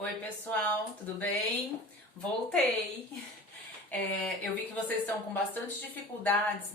Oi pessoal, tudo bem? Voltei! Eu vi que vocês estão com bastante dificuldades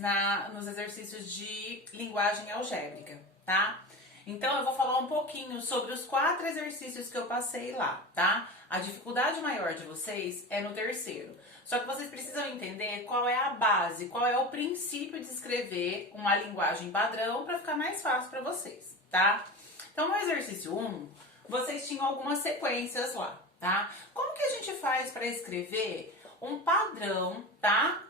nos exercícios de linguagem algébrica, tá? Então eu vou falar um pouquinho sobre os 4 exercícios que eu passei lá, tá? A dificuldade maior de vocês é no terceiro. Só que vocês precisam entender qual é a base, qual é o princípio de escrever uma linguagem padrão para ficar mais fácil para vocês, tá? Então no exercício 1, vocês tinham algumas sequências lá, tá? Como que a gente faz para escrever um padrão, tá?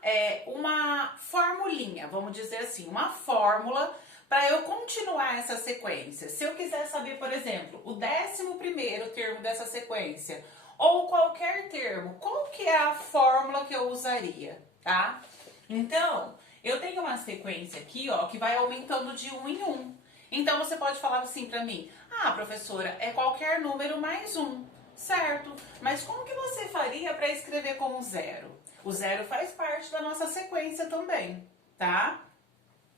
Uma formulinha, vamos dizer assim, uma fórmula para eu continuar essa sequência. Se eu quiser saber, por exemplo, o 11º termo dessa sequência ou qualquer termo, qual que é a fórmula que eu usaria, tá? Então, eu tenho uma sequência aqui, ó, que vai aumentando de 1 em 1. Então, você pode falar assim pra mim: ah, professora, é qualquer número mais 1, certo? Mas como que você faria para escrever com o 0? O 0 faz parte da nossa sequência também, tá?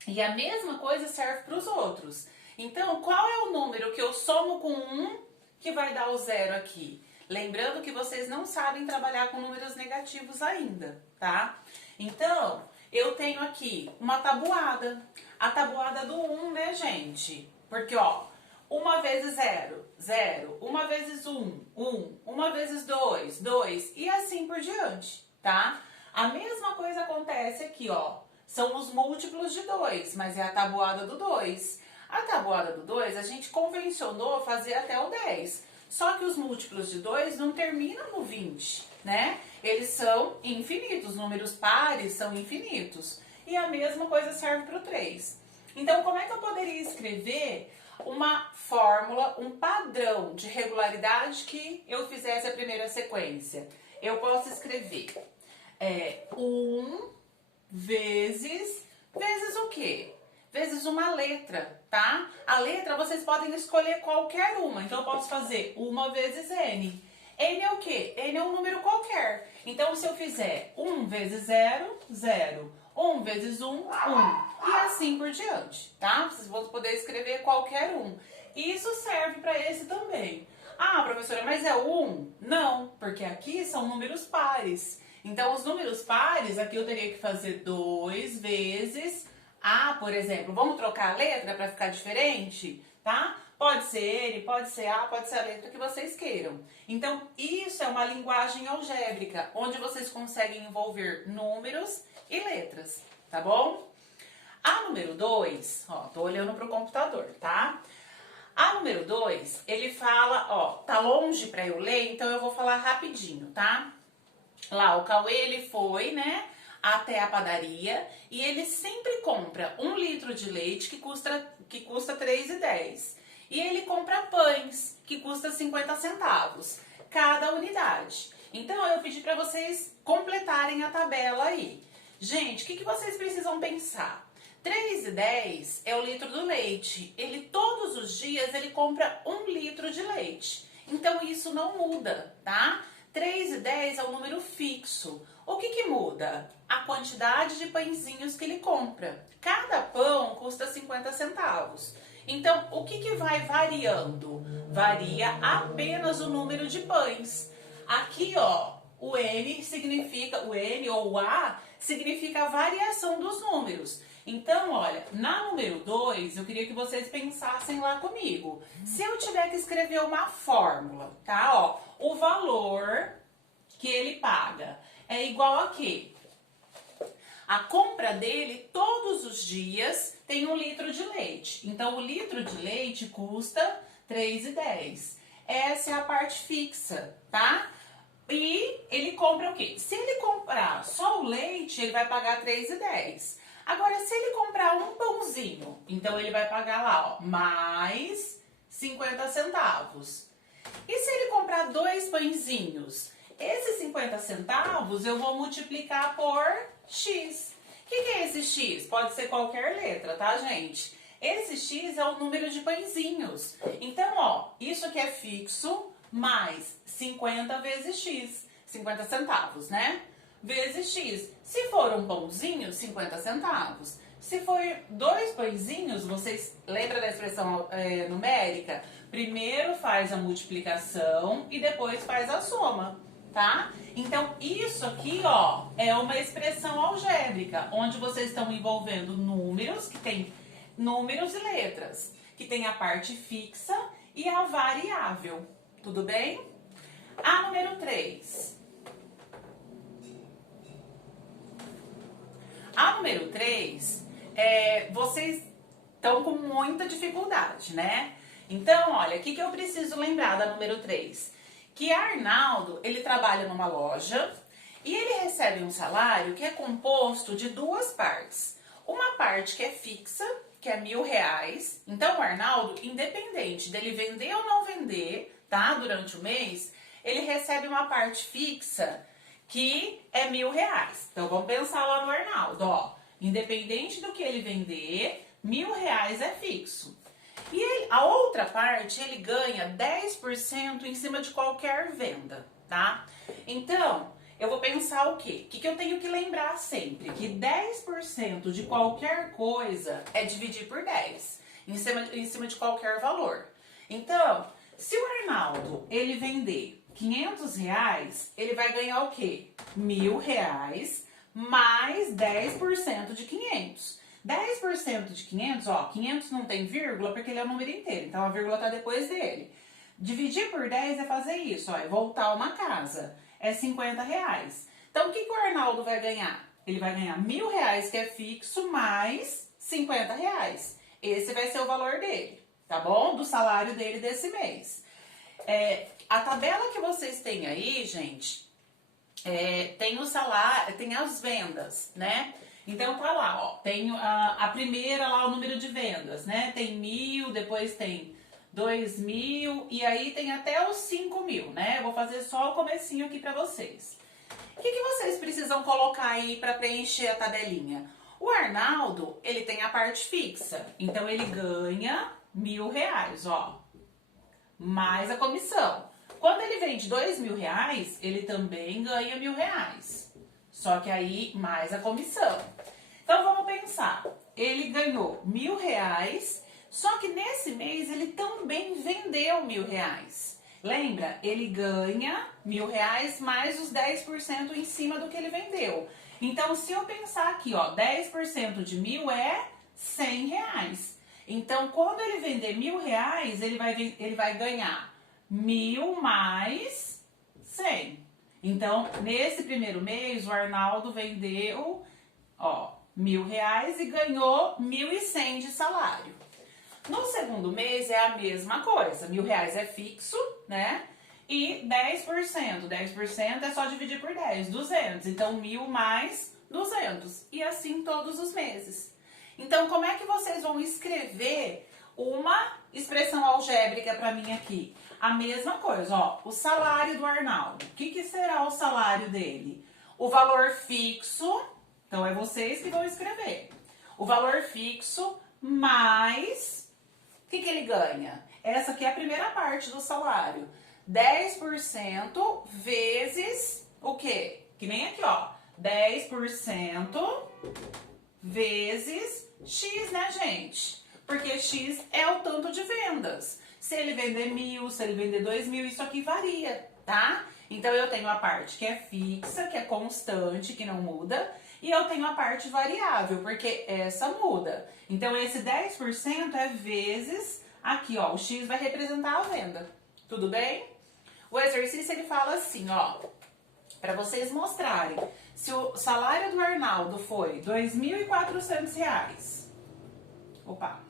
E a mesma coisa serve para os outros. Então, qual é o número que eu somo com 1 que vai dar o 0 aqui? Lembrando que vocês não sabem trabalhar com números negativos ainda, tá? Então, eu tenho aqui uma tabuada. A tabuada do 1, né, gente? Porque, ó, 1 vezes 0, 0. 1 vezes 1, 1. 1 vezes 2, 2. E assim por diante, tá? A mesma coisa acontece aqui, ó. São os múltiplos de 2, mas é a tabuada do 2. A tabuada do 2, a gente convencionou fazer até o 10. Só que os múltiplos de 2 não terminam no 20, né? Eles são infinitos, números pares são infinitos. E a mesma coisa serve para o 3. Então, como é que eu poderia escrever uma fórmula, um padrão de regularidade que eu fizesse a primeira sequência? Eu posso escrever 1 vezes o quê? Vezes uma letra, tá? A letra vocês podem escolher qualquer uma. Então eu posso fazer 1 vezes n. N é o quê? N é um número qualquer. Então se eu fizer 1 vezes 0, 0. 1 vezes 1, 1. E assim por diante, tá? Vocês vão poder escrever qualquer um. E isso serve para esse também. Ah, professora, mas é 1? Não, porque aqui são números pares. Então, os números pares, aqui eu teria que fazer 2 vezes A, por exemplo. Vamos trocar a letra para ficar diferente, tá? Pode ser N, pode ser A, pode ser a letra que vocês queiram. Então, isso é uma linguagem algébrica, onde vocês conseguem envolver números e letras, tá bom? A número 2, ó, tô olhando pro computador, tá? A número 2, ele fala, ó, tá longe para eu ler, então eu vou falar rapidinho, tá? Lá o Cauê, ele foi, né, até a padaria e ele sempre compra 1 litro de leite que custa 3,10. E ele compra pães, que custa 50 centavos, cada unidade. Então eu pedi para vocês completarem a tabela aí. Gente, o que vocês precisam pensar? 3,10 é o litro do leite. Ele todos os dias ele compra 1 litro de leite. Então isso não muda, tá? 3,10 é um número fixo. O que muda? A quantidade de pãezinhos que ele compra. Cada pão custa 50 centavos. Então, o que vai variando? Varia apenas o número de pães. Aqui, ó, o N ou o A significa a variação dos números. Então, olha, na número 2, eu queria que vocês pensassem lá comigo. Se eu tiver que escrever uma fórmula, tá? Ó, o valor que ele paga é igual a quê? A compra dele todos os dias tem 1 litro de leite. Então, o litro de leite custa 3,10. Essa é a parte fixa, tá? E ele compra o quê? Se ele comprar só o leite, ele vai pagar 3,10. Agora, se ele comprar um pãozinho, então ele vai pagar lá, ó, mais 50 centavos. E se ele comprar 2 pãezinhos? Esses 50 centavos eu vou multiplicar por X. O que é esse X? Pode ser qualquer letra, tá, gente? Esse X é o número de pãezinhos. Então, ó, isso aqui é fixo, mais 50 vezes X. 50 centavos, né? Vezes X. Se for um pãozinho, 50 centavos. Se for 2 pãezinhos, vocês lembram da expressão numérica? Primeiro faz a multiplicação e depois faz a soma, tá? Então, isso aqui, ó, é uma expressão algébrica, onde vocês estão envolvendo números, que tem números e letras, que tem a parte fixa e a variável, tudo bem? A número 3. A número 3, vocês estão com muita dificuldade, né? Então, olha, o que eu preciso lembrar da número 3? Que Arnaldo, ele trabalha numa loja e ele recebe um salário que é composto de 2 partes. Uma parte que é fixa, que é R$1.000. Então, o Arnaldo, independente dele vender ou não vender, tá? Durante o mês, ele recebe uma parte fixa que é R$1.000. Então, vamos pensar lá no Arnaldo, ó. Independente do que ele vender, R$1.000 é fixo. E a outra parte, ele ganha 10% em cima de qualquer venda, tá? Então, eu vou pensar o quê? O que eu tenho que lembrar sempre? Que 10% de qualquer coisa é dividir por 10, em cima de qualquer valor. Então, se o Arnaldo, ele vender R$500, ele vai ganhar o quê? R$1.000 mais 10% de 500. 10% de 500, ó, 500 não tem vírgula porque ele é o número inteiro, então a vírgula tá depois dele. Dividir por 10 é fazer isso, ó, é voltar uma casa, é R$50. Então, o que o Arnaldo vai ganhar? Ele vai ganhar R$1.000, que é fixo, mais R$50. Esse vai ser o valor dele, tá bom? Do salário dele desse mês. A tabela que vocês têm aí, gente, tem o salário, tem as vendas, né? Então tá lá, ó, tem a primeira lá, o número de vendas, né? Tem 1.000, depois tem 2.000 e aí tem até os 5.000, né? Eu vou fazer só o comecinho aqui pra vocês. O que vocês precisam colocar aí pra preencher a tabelinha? O Arnaldo, ele tem a parte fixa, então ele ganha R$1.000, ó, mais a comissão. Quando ele vende R$2.000, ele também ganha R$1.000. Só que aí, mais a comissão. Então, vamos pensar. Ele ganhou R$1.000, só que nesse mês ele também vendeu R$1.000. Lembra? Ele ganha R$1.000 mais os 10% em cima do que ele vendeu. Então, se eu pensar aqui, ó, 10% de 1.000 é R$100. Então, quando ele vender R$1.000, ele vai ganhar 1.000 mais 100. Então, nesse primeiro mês, o Arnaldo vendeu, ó, R$1.000 e ganhou 1.100 de salário. No segundo mês é a mesma coisa, R$1.000 é fixo, né? E 10%, 10% é só dividir por 10, 200. Então, 1.000 mais 200 e assim todos os meses. Então, como é que vocês vão escrever uma expressão algébrica para mim aqui? A mesma coisa, ó, o salário do Arnaldo. O que será o salário dele? O valor fixo, então é vocês que vão escrever. O valor fixo mais, o que ele ganha? Essa aqui é a primeira parte do salário. 10% vezes o quê? Que nem aqui, ó. 10% vezes X, né, gente? Porque X é o tanto de vendas. Se ele vender 1.000, se ele vender 2.000, isso aqui varia, tá? Então, eu tenho a parte que é fixa, que é constante, que não muda. E eu tenho a parte variável, porque essa muda. Então, esse 10% é vezes aqui, ó. O X vai representar a venda. Tudo bem? O exercício, ele fala assim, ó. Para vocês mostrarem. Se o salário do Arnaldo foi R$2.400. Opa.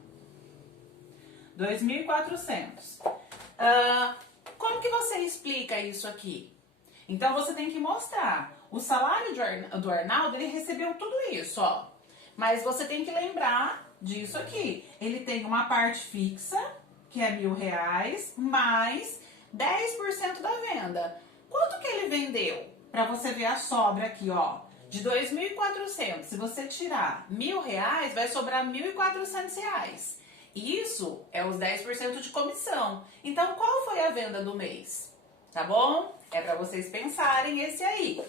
2.400. Como que você explica isso aqui? Então, você tem que mostrar. O salário do Arnaldo, ele recebeu tudo isso, ó. Mas você tem que lembrar disso aqui. Ele tem uma parte fixa, que é R$1.000, mais 10% da venda. Quanto que ele vendeu? Para você ver a sobra aqui, ó. De 2.400, se você tirar R$1.000, vai sobrar R$1.400. Isso é os 10% de comissão. Então, qual foi a venda do mês? Tá bom? É para vocês pensarem esse aí.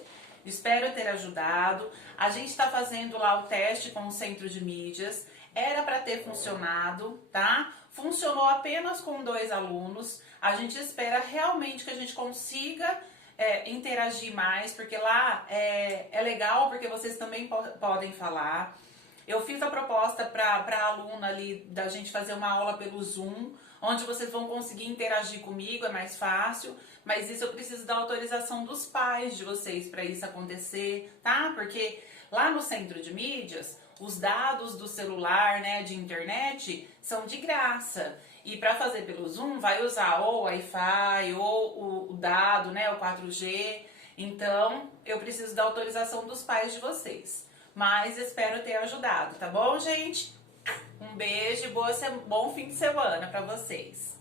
Espero ter ajudado. A gente está fazendo lá o teste com o centro de mídias. Era para ter funcionado, tá? Funcionou apenas com 2 alunos. A gente espera realmente que a gente consiga interagir mais, porque lá é legal, porque vocês também podem falar. Eu fiz a proposta para a aluna ali da gente fazer uma aula pelo Zoom, onde vocês vão conseguir interagir comigo, é mais fácil, mas isso eu preciso da autorização dos pais de vocês para isso acontecer, tá? Porque lá no centro de mídias, os dados do celular, né, de internet, são de graça. E para fazer pelo Zoom, vai usar ou o Wi-Fi, ou o dado, né, o 4G. Então, eu preciso da autorização dos pais de vocês. Mas espero ter ajudado, tá bom, gente? Um beijo e bom fim de semana para vocês.